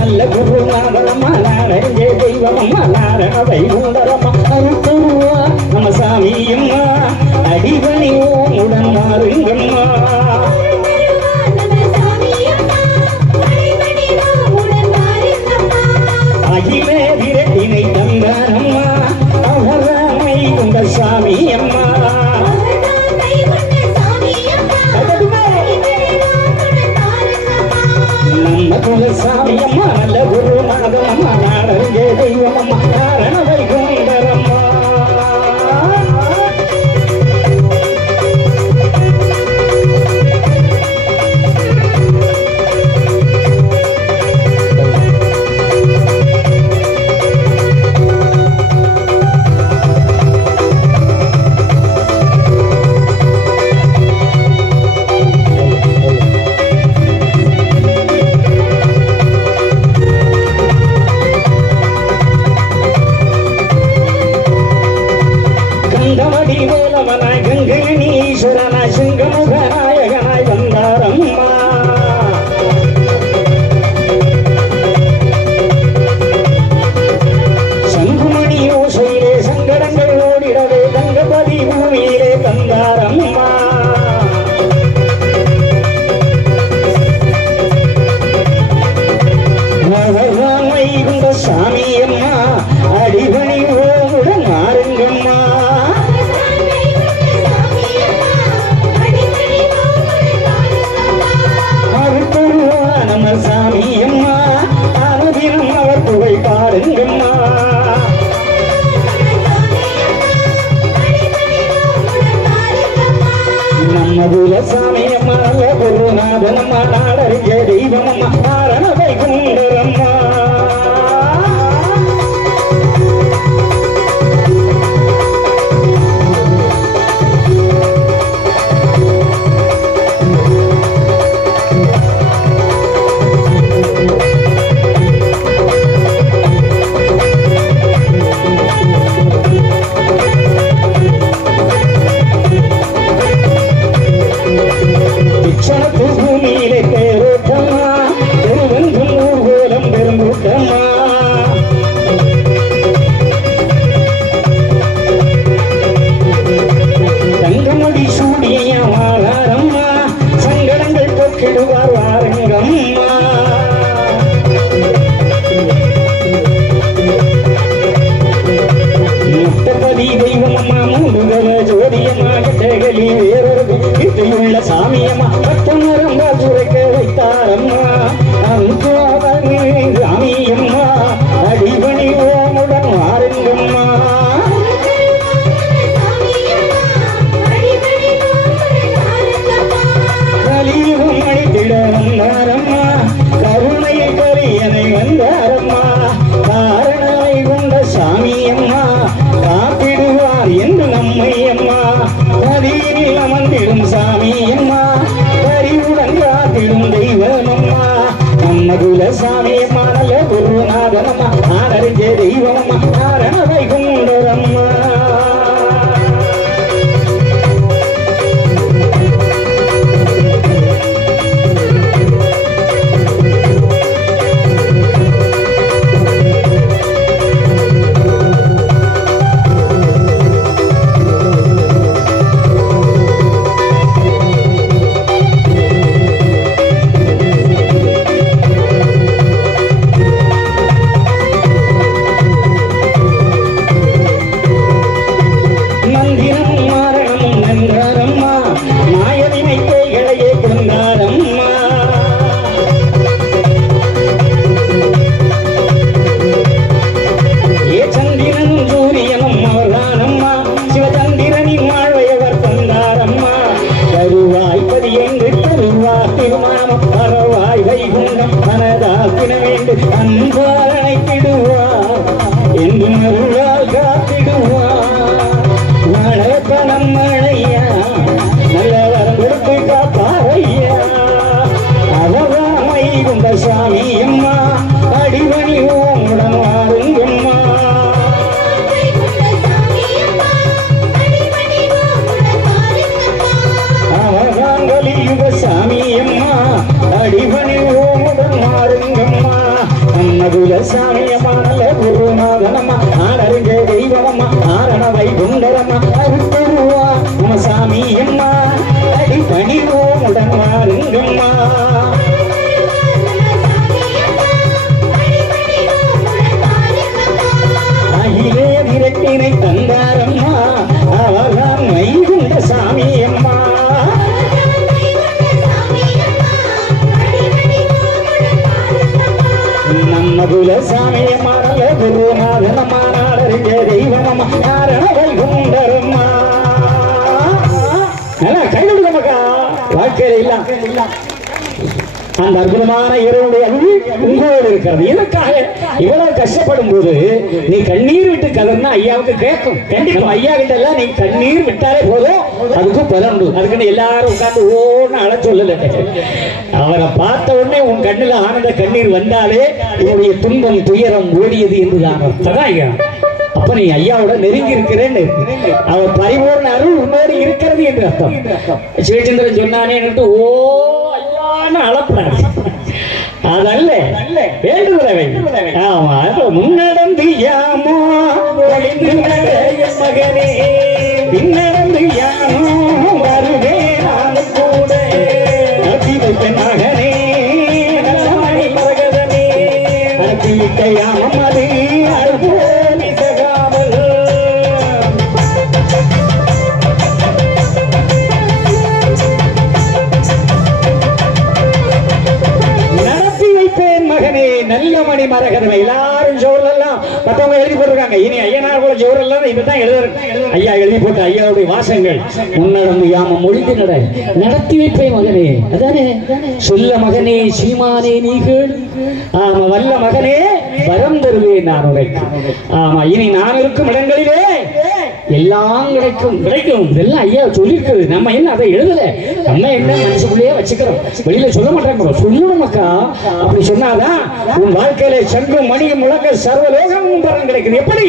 நல்ல குரு நாதரமா நாடே தெய்வமம்மா நாரணவை உண்டரமா அருட்டுருவா நம்ம சாமியம்மா அடிபணிவோ உடன் மாறுங்கம்மா. அகிலே விரட்டினை தந்தாரம்மா அவராமை உங்கள் சாமியம்மா. நம்ம குலசாமியம்மா நல்ல குருநாதம்மா நாடங்கே தெய்வமம்மா நாரணவை குண்டரம்மா. வேலவனாய் கங்கணீஸ்வரனாய் சிங்கமுகநாயகனாய் வந்தாரம்மா. சங்குமணி ஓசையிலே சங்கடங்கள் ஓடிடவே தங்கபதி பூமியிலே தந்தாரம்மா. வைகுண்ட சாமியம்மா அடிபணி ஓமுடன் மாறுங்கம்மா. சாமியம்மா அனுதினம் அவர் புகை பாடுங்கம்மா. நம்ம குலசாமியம்மா நல்ல குருநாதனம்மா நாடறிய தெய்வமம்மா நாரணவை குண்டரம்மா. பூமியிலே பேரோட்டம்மா பெருவென்றும் ஊர்கோலம் பெருங்கூட்டம்மா. தங்கமடி சூடிய மாறாரம்மா சங்கடங்கள் போக்கிடுவார் வாருங்கம்மா. முட்டபதி தெய்வமம்மா மூடுகர ஜோதியமாக தேகலி வேறொரு கிட்டையுள்ள சாமியம்மா பட்டுமரம்பா சுரைக்க வைத்தாரம்மா. சாமியம்மா அடிபணி ஓமுடன் மாறுங்கம்மா. கலியும் அடித்திட வந்தாரம்மா கருணையை கரியனை வந்தாரம்மா. காரணமை கொண்ட சாமியம்மா காப்பிடுவார் என்று நம்மை அம்மா. கதியில் அமர்ந்திடும் சாமியம்மா கரிவுடன் காத்திடும் தெய்வமம்மா. நம்ம குலசாமியம்மா நல்ல குருநாதனம்மா நாடறிஞ்ச தெய்வமம்மா நாரணவை குண்டரம்மா. அப்பனம் மழையா நல்ல வரம் கொடுத்து காப்பாரையா அவராமை குண்ட சாமி அம்மா அடிவணி ஓமுடன் வாருங்கம்மா அவராங்கலியுக சாமி அம்மா அடிவணி ஓமுடன் வாருங்கம்மா அன்னகுல சாமி அம்மா நல்ல குருநாதனம்மா ஆரறிஞ்ச தெய்வமம்மா ஆரண வைகுண்டரம்மா அருத்தருவா நம்ம சாமி அம்மா அடிபணி ஓமுடன் வாருங்கம்மா அகிலே விரட்டினை தந்தாரம்மா அவர்தான் வைகுண்ட சாமி அம்மா நம்ம குல சாமி அம்மா நல்ல குருநாதனம்மா நாடறிஞ்ச தெய்வமம்மா ஆரண வைகுண்டரம்மா நல்லா கைது மக்கா வாழ்க்கையில இல்ல அந்த அற்புதமான இறைவனுடைய அருள் உங்களோடு இருக்கிறது. இதற்காக இவ்வளவு கஷ்டப்படும் போது நீ கண்ணீர் விட்டு கதர்னா ஐயாவுக்கு கேட்கும். கண்டிப்பா ஐயா கிட்ட எல்லாம் நீ கண்ணீர் விட்டாலே போதும், அதுக்கு பலன். அதுக்குன்னு எல்லாரும் உட்கார்ந்து ஓன்னு அழ சொல்லல. அவரை பார்த்த உடனே உன் கண்ணுல ஆனந்த கண்ணீர் வந்தாலே உன்னுடைய துன்பம் துயரம் ஓடியது என்றுதான் அர்த்தம் ஐயா. அப்ப நீ ஐயாவோட நெருங்கி இருக்கிறேன்னு, அவர் பரிபூர்ண அருள் உன்னோடு இருக்கிறது என்று அர்த்தம். சிவச்சந்திரன் சொன்னானே ஓ ஐயான்னு அழப்படாது, அதல்ல வேண்டுதலை. ஆமா, முன்னடந்து யாமோ ஒளிந்து மகனே, பின்னடந்து யாமோ வருவே நான் கூட நடத்தி வைப்பேன் மகனே, நல்லமணி மரகதமே நடத்தி விட்ட யாமம் அது அருகோமி சகாமல். நடத்தி வைப்பேன் மகனே நல்லமணி மரகதமே. எல்லாரும் ஜோரெல்லாம் மற்றவங்க எழுதி போட்டிருக்காங்க. இனி ஐயனார் கூட ஜோரெல்லாம் இப்பதான் எழுதுறேன். ஐயா எழுதி போட்ட ஐயாவுடைய வாசங்கள். முன்னடந்து யாமம் ஒழிந்து நட நடத்தி வைப்பேன் மகனே, அதானே சொல்ல மகனே சீமானே நீ கேள். ஆமா, வல்ல மகனே வரம் தருவேன் நான் உனக்கு. ஆமா, இனி நான் இருக்கும் இடங்களிலே எல்லாம் கிடைக்கும். இதெல்லாம் ஐயா சொல்லியிருக்கிறது. நம்ம என்ன அதை எழுதல, நம்ம என்ன மனசுக்குள்ளேயே வச்சுக்கிறோம், வெளியில சொல்ல மாட்டேங்கிறோம். சொல்லணும் மக்கா. அப்படி சொன்னாதான் உன் வாழ்க்கையில சங்கும் மணியும் முழங்க சர்வலோகமும் பலன் கிடைக்கும். எப்படி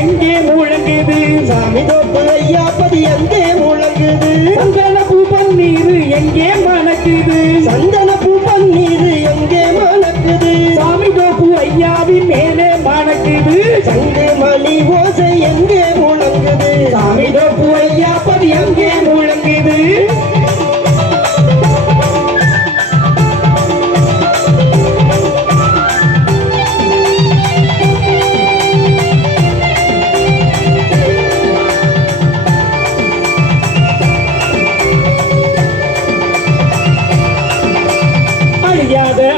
எங்கே முழங்குது சாமி தோப்பு ஐயா பதி எங்கே முழங்குது, சந்தன பூ பன்னீர் எங்கே மணக்குது, சந்தன பூ பன்னீர் எங்கே மணக்குது, சாமி தோப்பு ஐயாவின் மேலே மணக்குது, சங்கு மணி ஓசை எங்கே முழங்குது, சாமி தோப்பு ஐயா பதி எங்கே முழங்குது.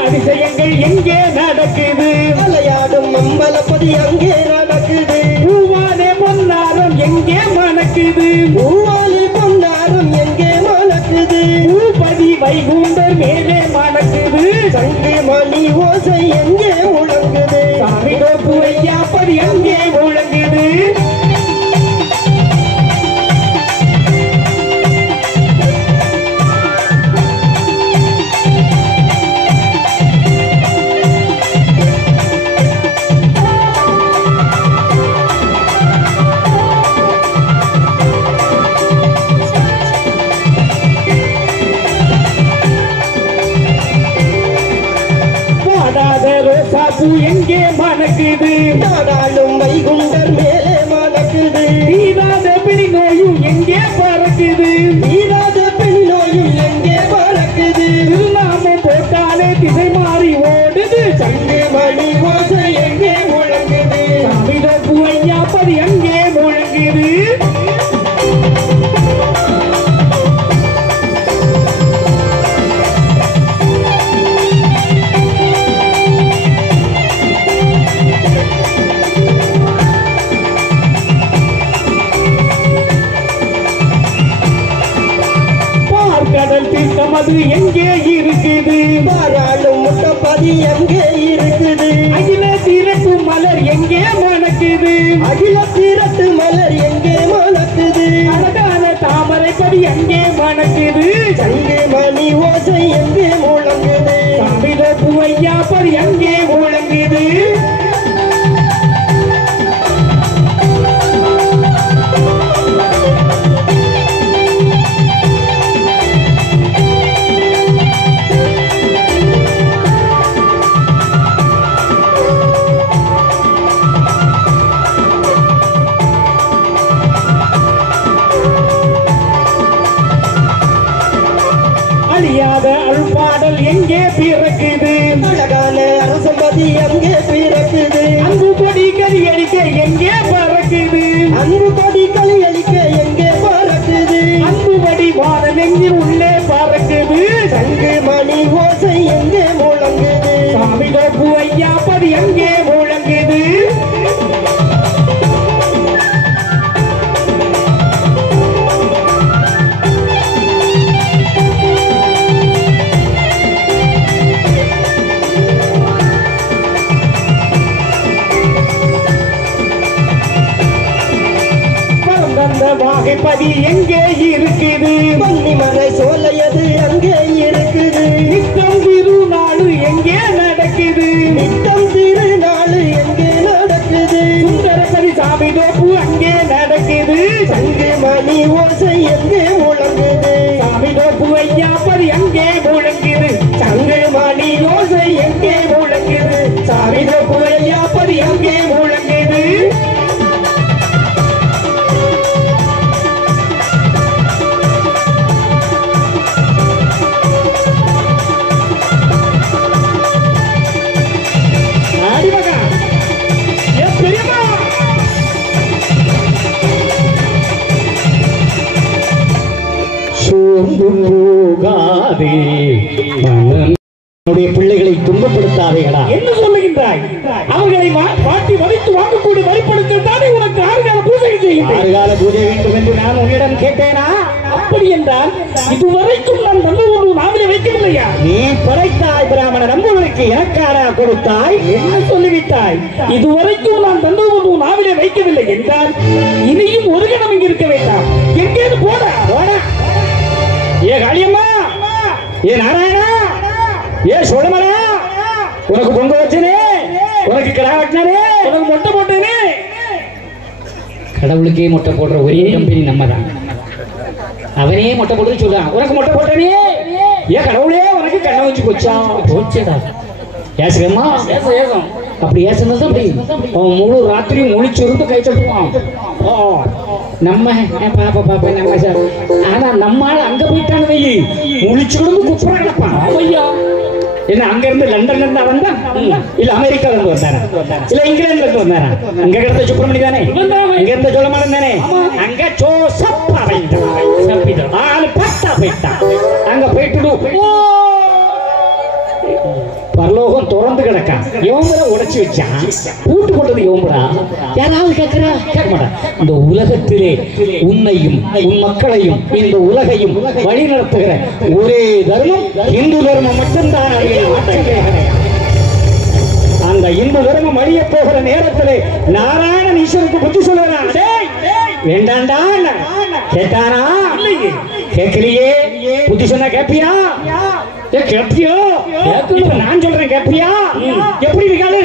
அதிசயங்கள் எங்கே நடக்குது, விளையாடும் அம்பலப்பதி எங்கே நடக்குது, பூவாலே பொன்னாரம் எங்கே மணக்குது, பூவாலே பொன்னாரம் எங்கே மணக்குது, பூபதி வைகுண்டர் மேலே மணக்குது, சங்கு மணி ஓசை எங்கே முழங்குது, சாமி தோப்பு ஐயா பதி எங்கே முழங்குது. எங்கே மணக்குது, நாடாளும் வைகுண்டர் மேலே மணக்குது, தீராத பிணி நோயும் எங்கே பறக்குது, தீராத பிணி நோயும் எங்கே பறக்குது, நாமம் போட்டாலே திசை மாறி ஓடுது, சங்கு மணி ஓசை எங்கே முழங்குது, சாமி தோப்பு ஐயா பதி எங்கே முழங்குது. பாடல் திட்டம் அது எங்கே இருக்குது? பாராளும் முட்டப்பதி எங்கே இருக்குது? அகில திரட்டு மலர் எங்கே மணக்குது? அகில திரட்டு மலர் எங்கே மணக்குது? அழகான தாமரை கொடி எங்கே மணக்குது? சங்கு மணி ஓசை எங்கே முழங்குது? சாமித பூவையா படி எங்கே முழங்குது? அழியாத அருள்பாடல் எங்கே பிறக்குது? அழகான அரசம்பதி எங்கே பிறக்குது? அன்பு கொடி கறி அடிக்க எங்கே பறக்குது? அன்பு கொடி களி அளிக்க எங்கே பறக்குது? அன்பு வடி வானம் எங்கே உள்ளே பறக்குது? சங்கு மணி ஓசை எங்கே முழங்குது? சாமி தோப்பு ஐயா படி எங்கே முழங்குது? வாகைப்பதி எங்கே இருக்குது? பன்னிமலை சோலையது அங்கே இருக்குது. நித்தம் திருநாள் எங்கே நடக்குது? நித்தம் திருநாள் எங்கே நடக்குது? சுந்தரபதி சாமி தோப்பு அங்கே நடக்குது. சங்கு மணி ஓசை எங்கே முழங்குது? சாமி தோப்பு ஐயா பதி எங்கே முழங்குது? சங்கு மணி ஓசை எங்கே முழங்குது? சாமி தோப்பு ஐயா பதி எங்கே முழங்குது? பிள்ளைகளை துன்பப்படுத்தாதேடா. என்ன சொல்லுகின்றாய்? அவர்களை பாட்டி வதைத்து வாங்கக்கூடிய வழிபடுத்தானே உனக்கு ஆறுகால பூஜை செய்கின்றேன். ஆறுகால பூஜை வேண்டும் என்று நான் உன்னிடம் கேட்டேனா? அப்படி என்றால் இதுவரைக்கும் நான் நம்புவது நாவிலே வைக்கவில்லையா? நீ படைத்தாய் பிராமண நம்புவதற்கு எனக்காரா கொடுத்தாய்? என்ன சொல்லிவிட்டாய்? இதுவரைக்கும் நான் தந்துவது நாவிலே வைக்கவில்லை என்றால் இனியும் ஒரு கணம் இங்கு இருக்க வேண்டாம். எங்கேன்னு போட போட. ஏ காளியம்மா, ஏ நாராயணா, ஏ சோழமலா, உனக்கு பொங்க வச்சனே, உனக்கு கிடா வெட்டினே, உனக்கு மொட்டை போட்டேனே. கடவுளுக்கே மொட்டை போடுற ஒரே கம்பெனி நம்ம தான். அவனே மொட்டை போட்டு சொல்றான், உனக்கு மொட்டை போட்டனே. ஏன் கடவுளே உனக்கு கண்ணை வச்சு போச்சா? போச்சேடா. ஏசுகம்மா ஏசம். அப்படி ஏசனது அப்படி அவன் முழு ராத்திரி முழிச்சிருந்து கை தட்டுவான். நம்ம பாப்பா பாப்பா நம்ம சார். ஆனா நம்மால அங்க போயிட்டானு வை, முழிச்சுருந்து குப்புற கிடப்பான். ஐயா என்ன அங்க இருந்து லண்டன்ல இருந்து வந்தா இல்ல அமெரிக்கால இருந்து வந்தாரா இல்ல இங்கிலாந்துல இருந்து வந்தாரா? அங்க கிடந்த சுப்பிரமணி தானே, அங்க இருந்த சோழமலன் தானே. அங்க சோசப்பா போயிட்டான், ஆளு பட்டா போயிட்டான். அங்க போயிட்டு பரலோகம் திறந்து கிடக்கான். யோம்பரா உடைச்சு வச்சான், பூட்டு போட்டது யோம்பரா. யாராவது கேட்கிறா? கேட்க மாட்டான். இந்த உலகத்திலே உன்னையும் உன் மக்களையும் இந்த உலகையும் வழி நடத்துகிற ஒரே தர்மம் இந்து தர்மம் மட்டும்தான். அந்த இந்து தர்மம் அழிய போகிற நேரத்திலே நாராயணன் ஈஸ்வருக்கு புத்தி சொல்லுறான். வேண்டாண்டா கேட்டானா? கேட்கலையே. புத்தி சொன்னா கேப்பியா? கேப்பியோ? நான் சொல்றேன் கேப்பியா? எப்படி இருக்காரு?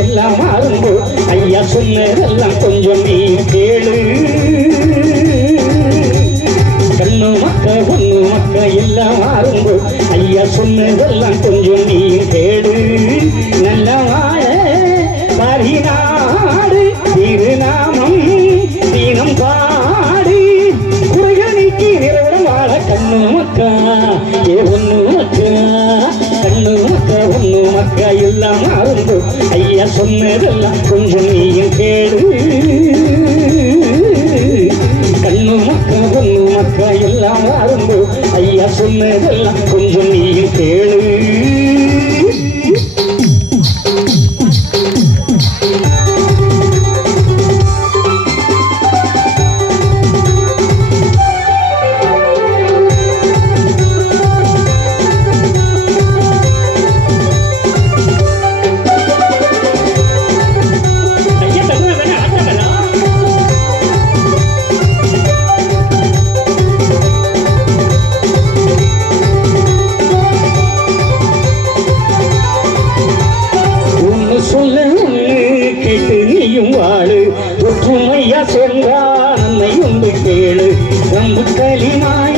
எல்லாம் மாறும்போ ஐயா சொன்னதெல்லாம் கொஞ்சம் நீ கேளு. கண்ணு மக்க பொண்ணு மக்க எல்லாம் மாறும்போ ஐயா சொன்னதெல்லாம் கொஞ்சம் நீ கேளு. நல்ல மக்கா எல்லாம் அரும்பு ஐயா சொன்னதெல்லாம் கொஞ்சம் நீயும் கேளு கண்ணு மக்கா பொண்ணு மக்கா எல்லாம் அரும்பு ஐயா சொன்னதெல்லாம் கொஞ்சம் நீயும் கேளு ஒற்றுமையா சொன்னால் நம்மை உண்டு கேளு ரம்பு களிமாய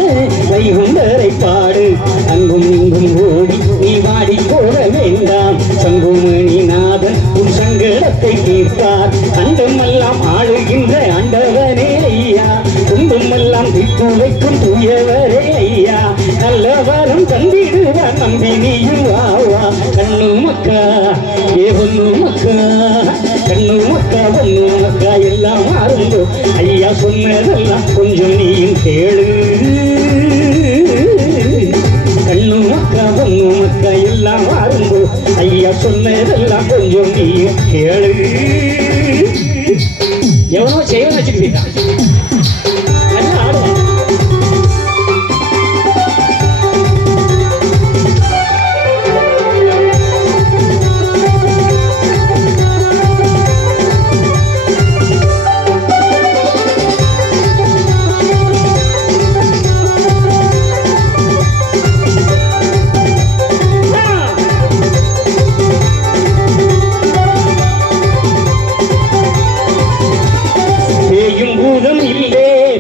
வைகுண்டரை பாடு அங்கும் இங்கும் ஓடி நீ வாடி போட வேண்டாம் சங்குமணி நாதன் உன் சங்கடத்தை தீர்ப்பார் அண்டமெல்லாம் ஆளுகின்ற ஆண்டவரே ஐயா துன்பமெல்லாம் தீர்த்து வைக்கும் தூயவரே ஐயா நல்ல வரம் தந்திடுவார் நம்பி நீயும் வாவா கண்ணு மக்கா ஏ பொண்ணு மக்கா கண்ணு மக்கா பொண்ணு மக்கா எல்லாம் அரும்பு ஐயா சொன்னதெல்லாம் கொஞ்சம் நீயும் கேளு கண்ணு மக்கா பொண்ணு மக்கா எல்லாம் அரும்பு ஐயா சொன்னதெல்லாம் கொஞ்சம் நீயும் கேளு எவனோ செய்வன் வச்சுக்கிட்டான் நல்லா ஆடுவான்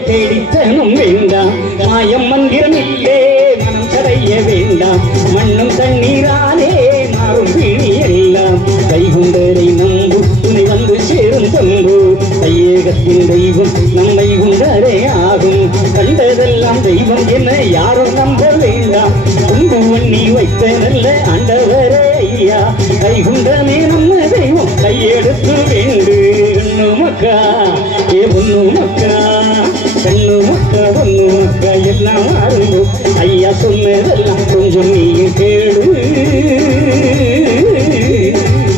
தேடித்தனம் வேண்டாம் மாயம் மந்திரம் இல்லே மனம் கரைய வேண்டாம் மண்ணும் தண்ணீரானே மாறும் பிணி எல்லாம் கைகுண்டரை நம்பு துணை வந்து சேரும் தம்பு கையேகத்தின் தெய்வம் நம்மை குண்டரே ஆகும் கண்டதெல்லாம் தெய்வம் என யாரும் நம்ப வேண்டாம் குண்டு வண்ணி வைத்த நல்ல ஆண்டவரே ஐயா கைகுண்டமே நம்ம தெய்வம் கையெடுத்து வேண்டு கண்ணு மக்கா ஏ பொண்ணு மக்கா கண்ணு மக்கா பொண்ணு மக்கா எல்லாம் அரும்பு ஐயா சொன்னதெல்லாம் கொஞ்சம் நீயும் கேளு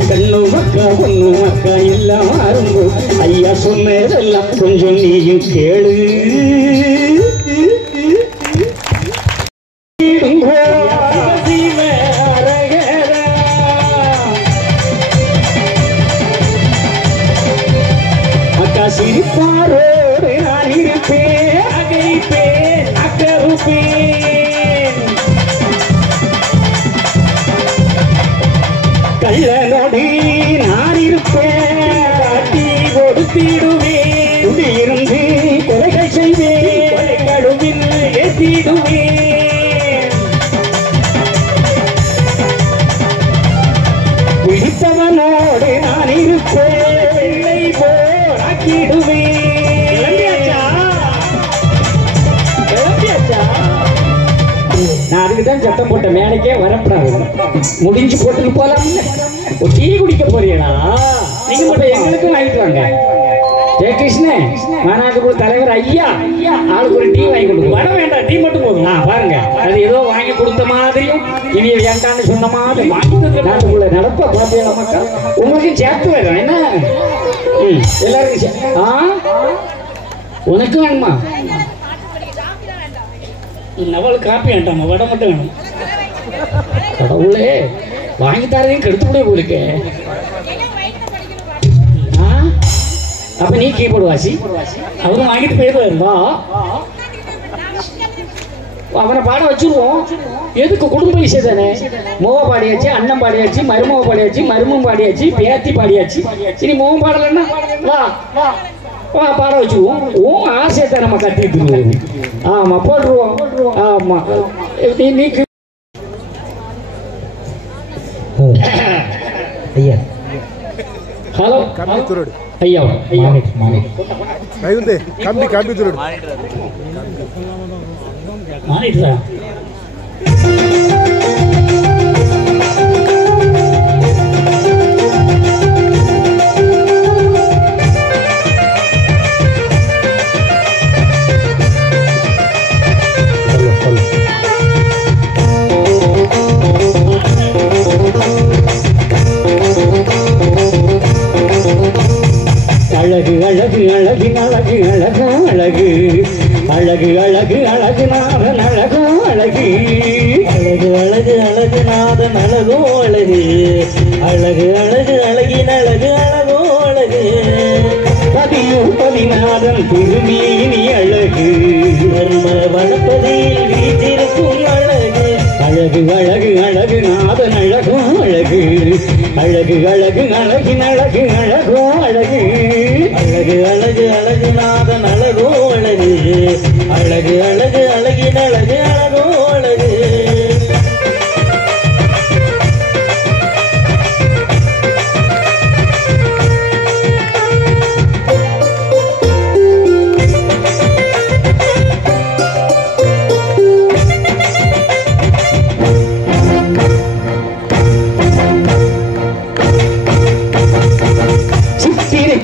கண்ணு மக்கா பொண்ணு மக்கா எல்லாம் அரும்பு ஐயா சொன்னதெல்லாம் கொஞ்சம் நீயும் கேளு அக்கா சிரிப்பாரோடு நான் இருப்பேன் அகைப்பேன் அக்கருப்பேன் கள்ளனோடு நான் இருப்பேன் காட்டி கொடுத்திடுவேன் குடியிருந்து கொலைகள் செய்வேன் கொலை கடுவில் ஏற்றிடுவேன் பிடித்தவனோடு நான் இருப்பேன் பிள்ளை போல் ஆக்கிடுவேன் நான் அதுக்குதான் சத்தம் போட்ட மேடைக்கே வரப்படாது முடிஞ்சு போட்டுட்டு போலாம் ஒரு டீ குடிக்க போறீங்களா நீங்க மட்டும் எங்களுக்கும் வாங்கிட்டு வாங்க ஜெயகிருஷ்ணன் மாநாட்டுக்குழு தலைவர் ஐயா ஆளுக்கு ஒரு டீ வாங்கி கொடுக்கும் வர வேண்டாம் டீ மட்டும் போதும் பாருங்க அது ஏதோ வாங்கி கொடுத்த மாதிரியும் இனி வேண்டான்னு சொன்ன மாதிரி நாட்டுக்குள்ள நடப்ப பாத்தியா மக்கள் உங்களுக்கு சேர்த்து வரும் என்ன எல்லாருக்கும் உனக்கு வேணுமா நவல் காப்பி வேண்டாமா வடை மட்டும் வேணும் கடவுளே வாங்கி தரதையும் கெடுத்து விட உங்களுக்கு அப்ப நீ கீபோர்டு வாசி அவரும் வாங்கிட்டு போயிடுவாரு வா அவனை பாட வச்சிருவோம் எதுக்கு குடும்ப விஷயம் தானே மோக பாடியாச்சு அண்ணன் பாடியாச்சு மருமக பாடியாச்சு மருமம் பாடியாச்சு பேத்தி பாடியாச்சு இனி மோகம் பாடலன்னா வா வா பாட வச்சுருவோம் உன் ஆசையத்தை நம்ம கட்டிட்டு ஆமா போட்டுருவோம் ஆமா நீ ஐயா ஹலோ ஐயா கம்பி கம்பி துருடு மானிட்டரா அழகு அழகு அழகு அழகின் அழகு அழகோ அழகு பதியும் பதினாதம் திருமேனி அழகு தர்ம வனப்பதியில் வீற்றிருக்கும் அழகு அழகு அழகு அழகு நாதன் அழகோ அழகு அழகு அழகு அழகின் அழகு அழகோ அழகு அழகு அழகு அழகு நாதன் அழகோ அழகு அழகு அழகு அழகின் அழகு அழகோ அழகு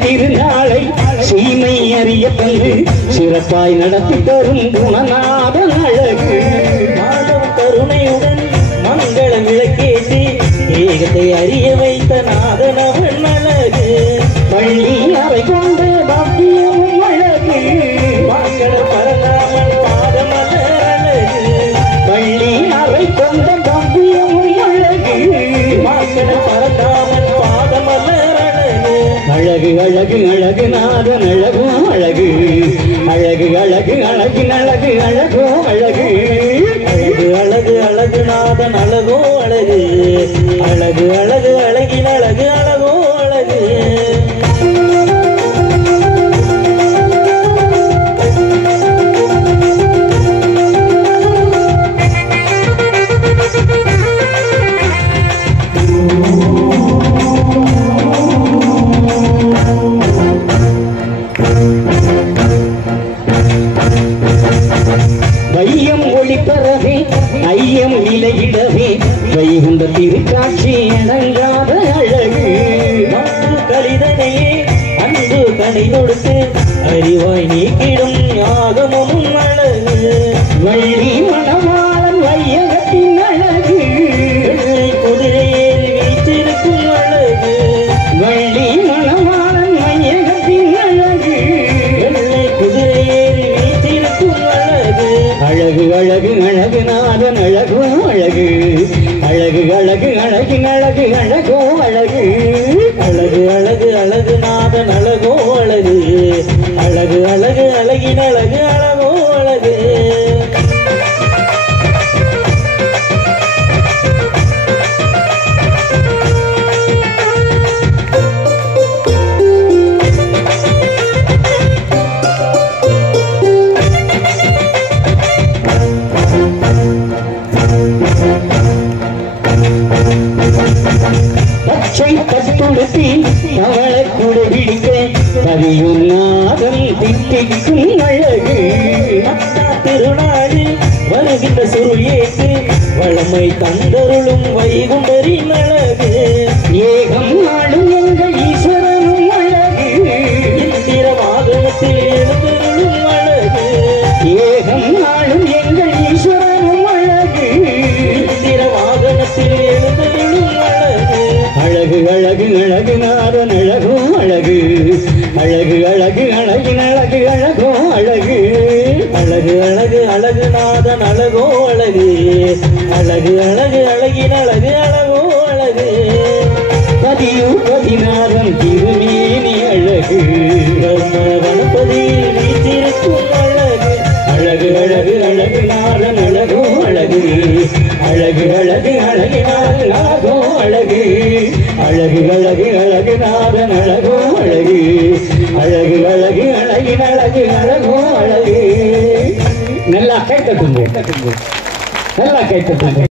திருநாளை சீமை அறிய தந்து சிறப்பாய் நடத்தி தரும் குணநாதன் அழகு நாதம் கருணையுடன் மங்கள விளக்கேற்றி ஏகத்தை அறிய வைத்த நாதனவன் அழகு பள்ளி அறை கொண்ட பாக்கியமும் அழகு மங்கள பரந்தாமன் பாதமலர் அழகு பள்ளி அறை கொண்ட பாக்கியமும் அழகு மங்கள பரந்தாமன் பாதமலர் அழகு அழகு அழகு அழகு நாதன் அழகோ அழகு அழகு அழகு அழகின் அழகு அழகோ அழகு அழகு அழகு அழகு நாதன் அழகோ அழகு அழகு அழகு அழகின் அழகு அழகோ அழகு வையம் ஒளிப்பரவே ஐயம் நிலையிடவே வைகுண்ட திருக்காட்சி அடங்காத அழகு கலிதனையே அன்பு கனை கொடுத்து அறிவாய் நீக்கிடும் யாகமும் அழகு வள்ளி மணவாளன் வையகத்தின் அழகு குதிரையில் வீற்றிருக்கும் அழகு வள்ளி மணவாளன் வையகத்தின் அழகு குதிரையில் வீற்றிருக்கும் அழகு அழகு அழகு அழகு நாதன் அழகோ அழகு அழகு அழகு அழகின் அழகு அழகோ அழகு அழகு அழகு அழகு நாதன் அழகோ அழகு அழகு அழகு அழகின் அழகு அழகோ அழகு பச்சை பட்டுடுத்தி அவளை கூட பிடிக்க பதியும் நாதன் திட்டிக்கும் அழகு திருநாளில் வருகின்ற சுருள் ஏற்று வளமை தந்தருளும் வைகுண்டரின் அழகு ஏகம் நாடும் எங்கள் ஈஸ்வரனும் அழகு இந்திர வாகனத்தில் எழுந்தருளும் அழகு ஏகம் நாடும் எங்கள் ஈஸ்வரனும் அழகு இந்திர வாகனத்தில் எழுந்தருளும் அழகு அழகு அழகு அழகு நாதன் அழகோ அழகு அழகு அழகு அழகின் அழகு அழகோ அழகு அழகு அழகு அழகு நாதன் அழகோ அழகு அழகு அழகு அழகின் அழகு அழகோ அழகு பதியும் பதினாதம் திருமேனி அழகு வனப்பதியில் வீற்றிருக்கும் அழகு அழகு அழகு அழகு நாதன் அழகோ அழகு அழகு அழகு அழகினார் அழகோ அழகு அழகு அழகு அழகு நாதன் அழகோ அழகு அழகு அழகு அழகின் அழகு அழகோ அழகு நல்லா கைத்தட்டுங்க நல்லா கைத்தட்டுங்க